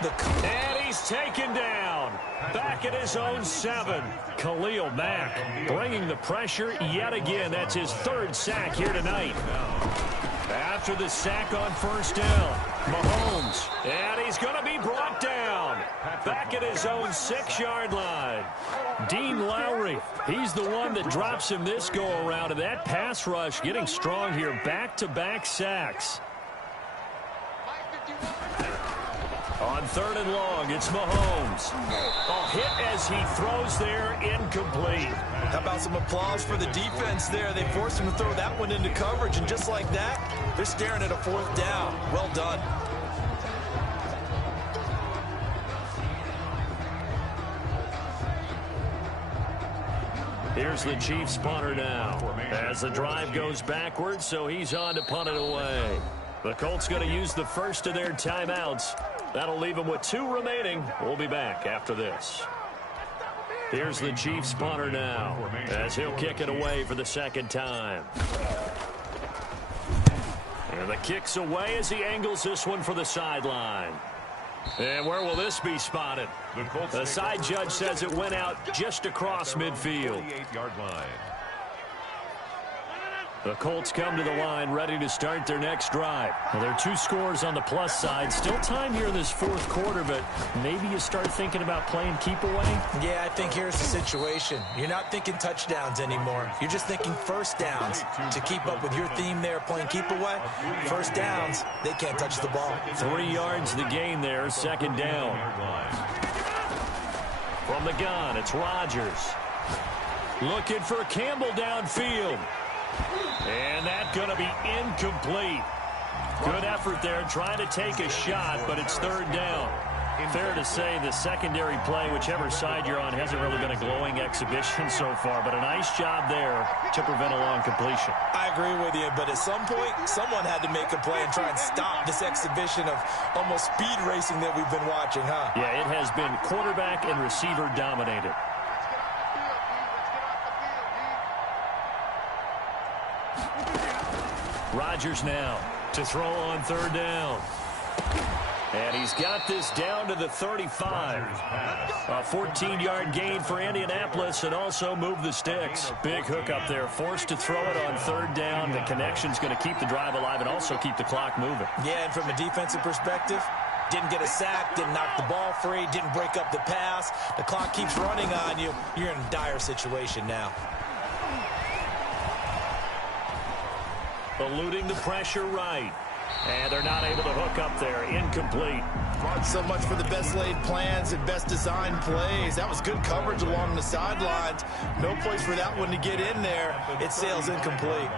and he's taken down. Back at his own 7. Khalil Mack bringing the pressure yet again. That's his 3rd sack here tonight. After the sack on first down, Mahomes. And he's going to be brought down. Back at his own 6-yard line. Dean Lowry, he's the one that drops him this go-around. And that pass rush getting strong here. Back-to-back sacks. On 3rd and long, it's Mahomes. A hit as he throws there, incomplete. How about some applause for the defense there? They forced him to throw that one into coverage, and just like that, they're staring at a 4th down. Well done. Here's the Chiefs punter now. As the drive goes backwards, so he's on to punt it away. The Colts going to use the first of their timeouts. That'll leave them with 2 remaining. We'll be back after this. Here's the Chiefs punter now as he'll kick it away for the 2nd time. And the kick's away as he angles this one for the sideline. And where will this be spotted? The side judge says it went out just across midfield. 48-yard line. The Colts come to the line ready to start their next drive. Well, there are 2 scores on the plus side. Still time here in this 4th quarter, but maybe you start thinking about playing keep away? Yeah, I think here's the situation. You're not thinking touchdowns anymore. You're just thinking first downs. To keep up with your theme there, playing keep away, first downs, they can't touch the ball. 3 yards the gain there, 2nd down. From the gun, it's Rodgers. Looking for Campbell downfield. And that's going to be incomplete. Good effort there, trying to take a shot, but it's 3rd down. Fair to say the secondary play, whichever side you're on, hasn't really been a glowing exhibition so far, but a nice job there to prevent a long completion. I agree with you, but at some point, someone had to make a play and try and stop this exhibition of almost speed racing that we've been watching, huh? Yeah, it has been quarterback and receiver dominated. Rodgers now to throw on 3rd down. And he's got this down to the 35. A 14-yard gain for Indianapolis and also move the sticks. Big hook up there. Forced to throw it on 3rd down. The connection's going to keep the drive alive and also keep the clock moving. Yeah, and from a defensive perspective, didn't get a sack, didn't knock the ball free, didn't break up the pass. The clock keeps running on you. You're in a dire situation now. Eluding the pressure right. And they're not able to hook up there. Incomplete. So much for the best laid plans and best designed plays. That was good coverage along the sidelines. No place for that one to get in there. It sails incomplete.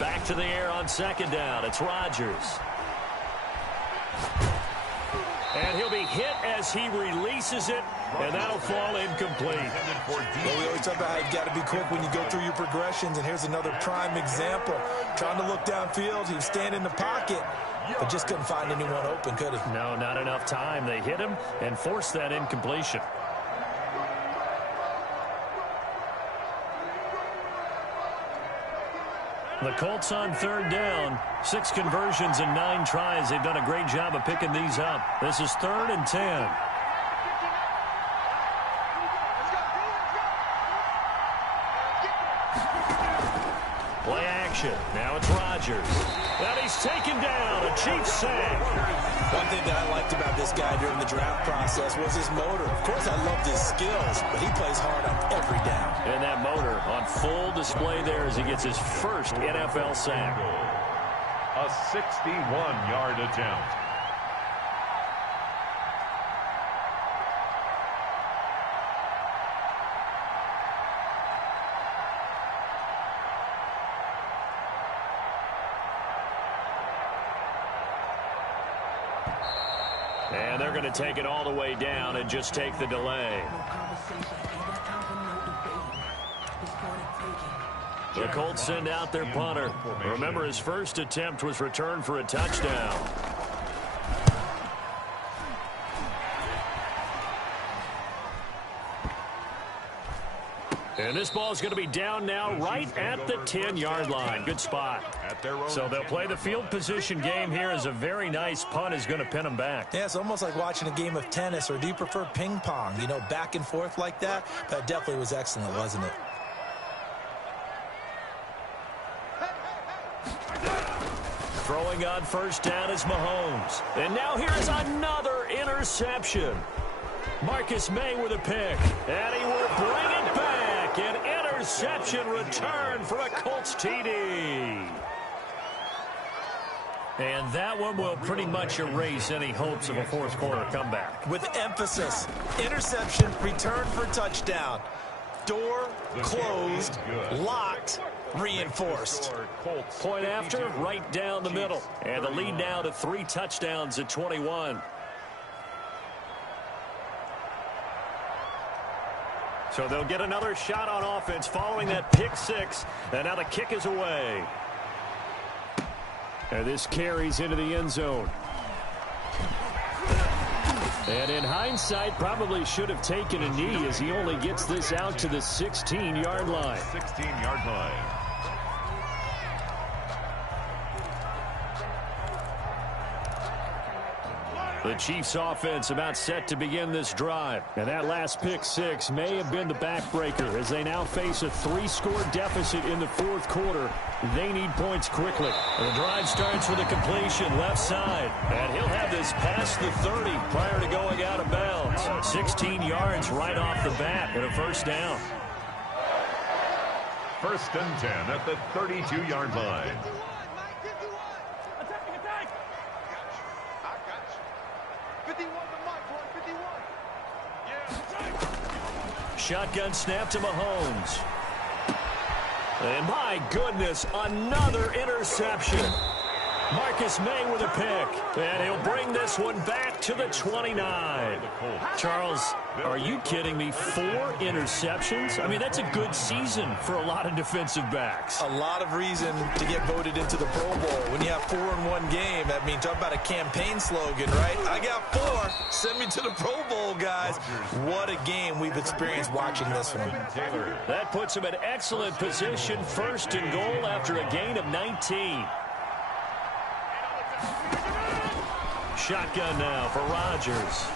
Back to the air on 2nd down. It's Rodgers. And he'll be hit as he releases it, and that'll fall incomplete. Well, we always talk about how you've got to be quick when you go through your progressions, and here's another prime example. Trying to look downfield, he was standing in the pocket, but just couldn't find anyone open, could he? No, not enough time. They hit him and forced that incompletion. The Colts on 3rd down. 6 conversions and 9 tries. They've done a great job of picking these up. This is 3rd and 10. Play action. Now it's Rodgers. And he's taken down. A Chiefs sack. One thing that I liked about this guy during the draft process was his motor. Of course, I loved his skills, but he plays hard on every down. And that motor on full display there as he gets his first NFL sack. A 61-yard attempt. And they're going to take it all the way down and just take the delay. The Colts send out their punter. Remember, his first attempt was returned for a touchdown. And this ball is going to be down now right at the 10-yard line. Good spot. So they'll play the field position game here as a very nice punt is going to pin them back. Yeah, it's almost like watching a game of tennis, or do you prefer ping pong? You know, back and forth like that? That definitely was excellent, wasn't it? Throwing on 1st down is Mahomes. And now here's another interception. Marcus May with a pick. And he will bring it back. An interception return for a Colts TD. And that one will pretty much erase any hopes of a 4th quarter comeback. With emphasis. Interception, return for touchdown. Door closed, locked, reinforced. Point after, right down the middle. And the lead now to 3 touchdowns at 21. So they'll get another shot on offense following that pick 6. And now the kick is away. And this carries into the end zone. And in hindsight, probably should have taken a knee as he only gets this out to the 16-yard line. 16-yard line. The Chiefs offense about set to begin this drive. And that last pick 6 may have been the backbreaker as they now face a 3-score deficit in the 4th quarter. They need points quickly. And the drive starts with a completion left side. And he'll have this past the 30 prior to going out of bounds. 16 yards right off the bat and a 1st down. 1st and 10 at the 32-yard line. Shotgun snap to Mahomes. And my goodness, another interception. Marcus May with a pick. And he'll bring this one back to the 29. Charles, are you kidding me? 4 interceptions? I mean, that's a good season for a lot of defensive backs. A lot of reason to get voted into the Pro Bowl. When you have 4 in one game, I mean, talk about a campaign slogan, right? I got 4. Send me to the Pro Bowl, guys. What a game we've experienced watching this one. That puts him in excellent position. 1st and goal after a gain of 19. Shotgun now for Rodgers.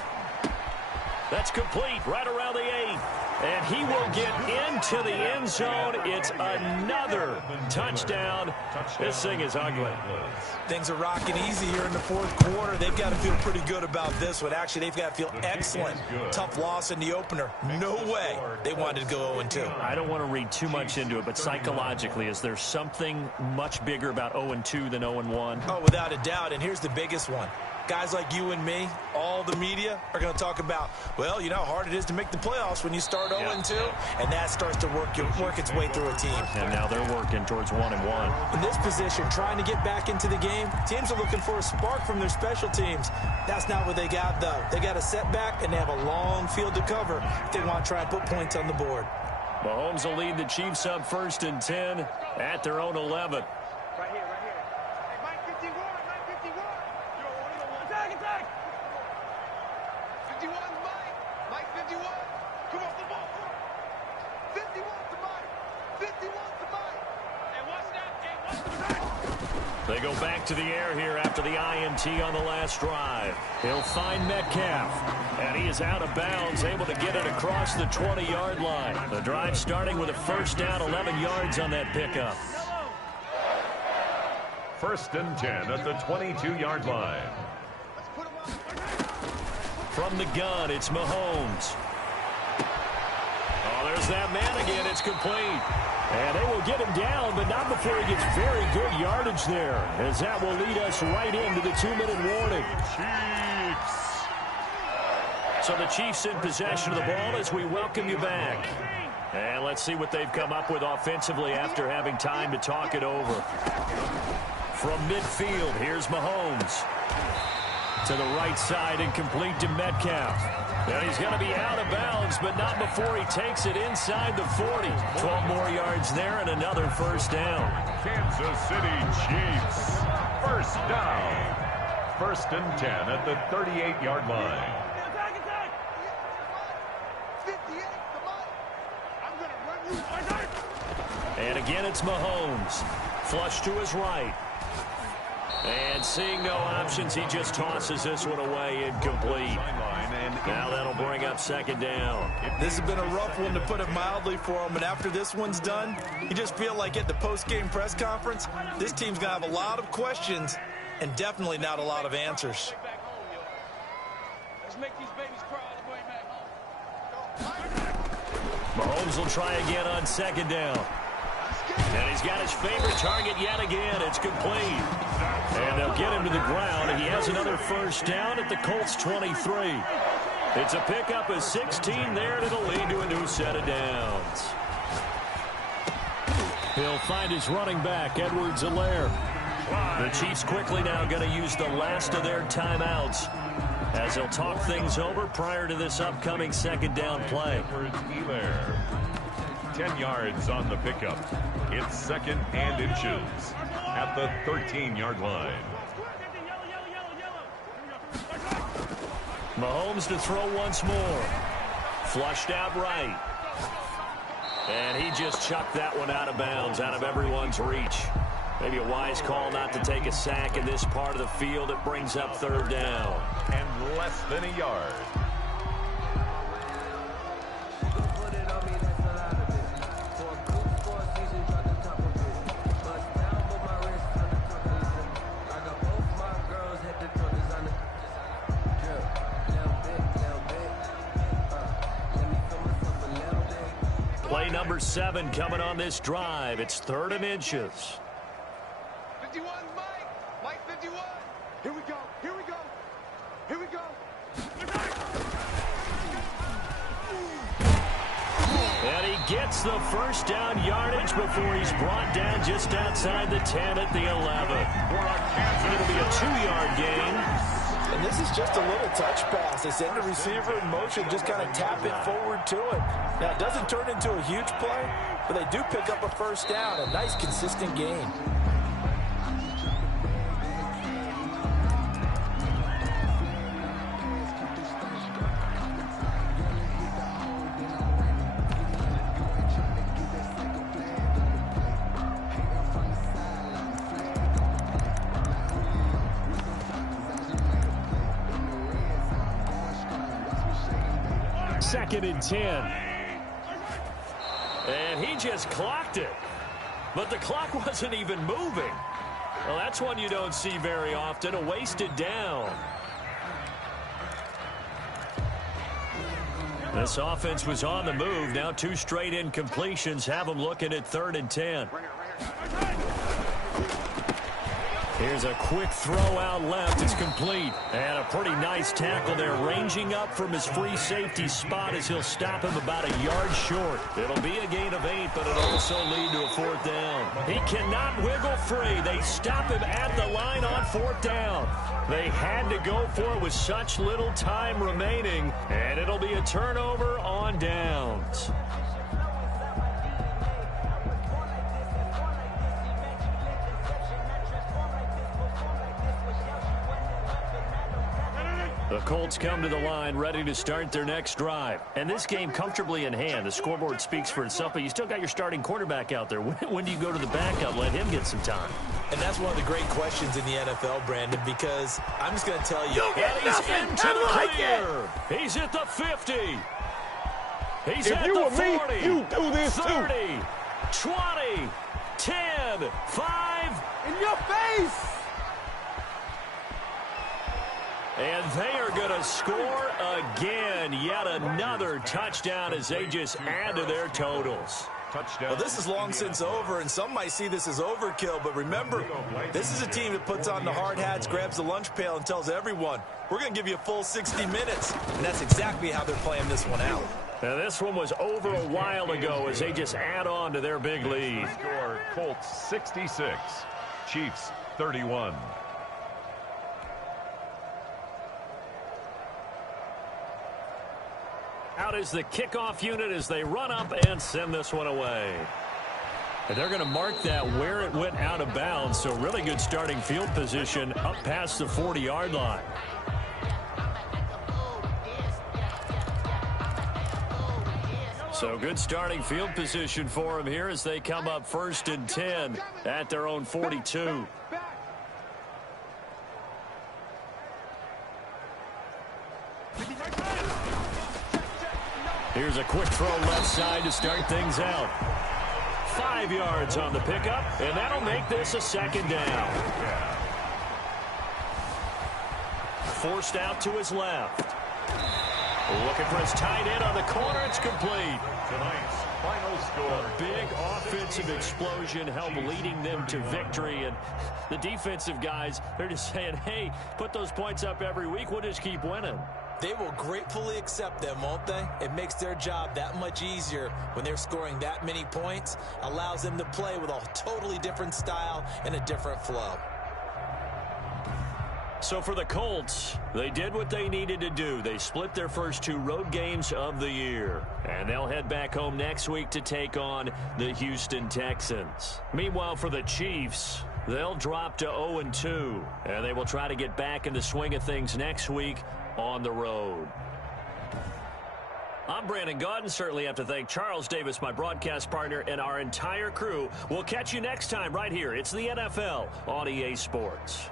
That's complete right around the 8. And he will get into the end zone. It's another touchdown. This thing is ugly. Things are rocking easy here in the 4th quarter. They've got to feel pretty good about this one. Actually, they've got to feel excellent. Tough loss in the opener. No way they wanted to go 0-2. I don't want to read too much into it, but psychologically, is there something much bigger about 0-2 than 0-1? Oh, without a doubt. And here's the biggest one. Guys like you and me, all the media, are going to talk about, well, you know how hard it is to make the playoffs when you start 0-2, and that starts to work its way through a team. And now they're working towards 1-1. In this position, trying to get back into the game, teams are looking for a spark from their special teams. That's not what they got, though. They got a setback, and they have a long field to cover if they want to try and put points on the board. Mahomes will lead the Chiefs up 1st and 10 at their own 11. Right here, right here. Hey, Mike 51, Mike 51. Yo, attack, attack. 51, Mike. Mike 51. Come off the ball. 51 to Mike. 51 to Mike. Hey, watch that. Hey, watch They go back to the air here after the INT on the last drive. He'll find Metcalf, and he is out of bounds, able to get it across the 20-yard line. The drive starting with a first down, 11 yards on that pickup. 1st and 10 at the 22-yard line. From the gun, it's Mahomes. Oh, there's that man again. It's complete. And they will get him down, but not before he gets very good yardage there, as that will lead us right into the 2-minute warning. Chiefs. So the Chiefs in possession of the ball as we welcome you back. And let's see what they've come up with offensively after having time to talk it over. From midfield, here's Mahomes. To the right side and complete to Metcalf. And he's going to be out of bounds, but not before he takes it inside the 40. 12 more yards there and another first down. Kansas City Chiefs. First down. 1st and 10 at the 38-yard line. And again, it's Mahomes. Flush to his right. And seeing no options, he just tosses this one away, incomplete. Now that'll bring up 2nd down. This has been a rough one, to put it mildly, for him. And after this one's done, you just feel like at the post-game press conference, this team's going to have a lot of questions and definitely not a lot of answers. Let's make these babies cry all the way back home. Mahomes will try again on 2nd down. And he's got his favorite target yet again. It's complete. And they'll get him to the ground. He has another first down at the Colts 23. It's a pickup of 16 there, and it'll lead to a new set of downs. He'll find his running back, Edwards-Helaire. The Chiefs quickly now going to use the last of their timeouts as they'll talk things over prior to this upcoming 2nd down play. 10 yards on the pickup. It's 2nd and inches at the 13-yard line. Mahomes to throw once more. Flushed out right. And he just chucked that one out of bounds, out of everyone's reach. Maybe a wise call not to take a sack in this part of the field. It brings up 3rd down. And less than a yard. Play number 7 coming on this drive. It's 3rd and inches. 51, Mike 51. Here we go, here we go, here we go. And he gets the first down yardage before he's brought down just outside the 10 at the 11. It'll be a 2-yard gain. And this is just a little touch pass. They send the receiver in motion, just kind of tap it forward to it. Now, it doesn't turn into a huge play, but they do pick up a first down. A nice, consistent gain. Second and 10. And he just clocked it. But the clock wasn't even moving. Well, that's one you don't see very often, a wasted down. This offense was on the move. Now 2 straight incompletions have them looking at 3rd and 10. Here's a quick throw out left. It's complete. And a pretty nice tackle there, ranging up from his free safety spot as he'll stop him about a yard short. It'll be a gain of 8, but it'll also lead to a 4th down. He cannot wiggle free. They stop him at the line on 4th down. They had to go for it with such little time remaining, and it'll be a turnover on downs. The Colts come to the line ready to start their next drive. And this game comfortably in hand. The scoreboard speaks for itself, but you still got your starting quarterback out there. When do you go to the backup? Let him get some time. And that's one of the great questions in the NFL, Brandon, because I'm just going to tell you. And he's into the clear. He's at the 50. He's at the 40. You do this 30, 20, 10, 5. In your face! And they are going to score again. Yet another touchdown as they just add to their totals. Touchdown. Well, this is long since over, and some might see this as overkill, but remember, this is a team that puts on the hard hats, grabs the lunch pail, and tells everyone, we're going to give you a full 60 minutes. And that's exactly how they're playing this one out. Now, this one was over a while ago as they just add on to their big lead. Score, Colts 66, Chiefs 31. Out is the kickoff unit as they run up and send this one away. And they're going to mark that where it went out of bounds, so really good starting field position up past the 40-yard line. So good starting field position for them here as they come up 1st and 10 at their own 42. Here's a quick throw left side to start things out. 5 yards on the pickup, and that'll make this a 2nd down. Forced out to his left. Looking for his tight end on the corner. It's complete. Tonight's final score. A big offensive explosion helped leading them to victory. And the defensive guys, they're just saying, hey, put those points up every week. We'll just keep winning. They will gratefully accept them, won't they? It makes their job that much easier when they're scoring that many points. Allows them to play with a totally different style and a different flow. So for the Colts, they did what they needed to do. They split their first 2 road games of the year. And they'll head back home next week to take on the Houston Texans. Meanwhile, for the Chiefs, they'll drop to 0-2. And they will try to get back in the swing of things next week on the road. I'm Brandon Gaudin. Certainly have to thank Charles Davis, my broadcast partner, and our entire crew. We'll catch you next time right here. It's the NFL on EA Sports.